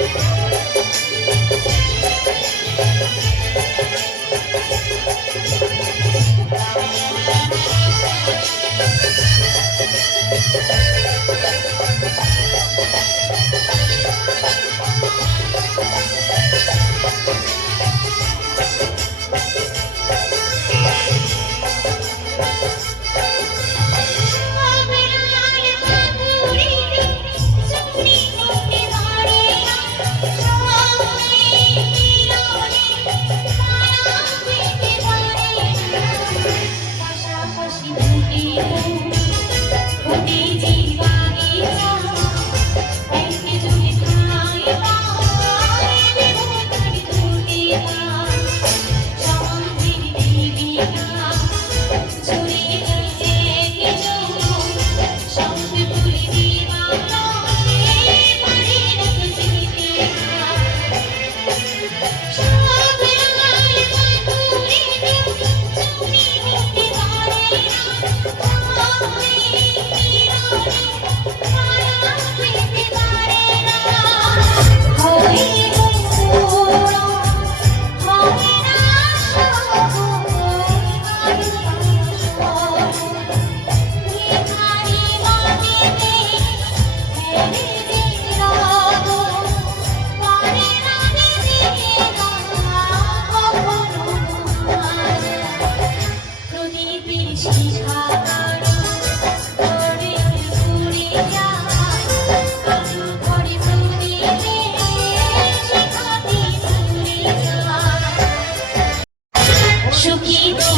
Thank you. acho que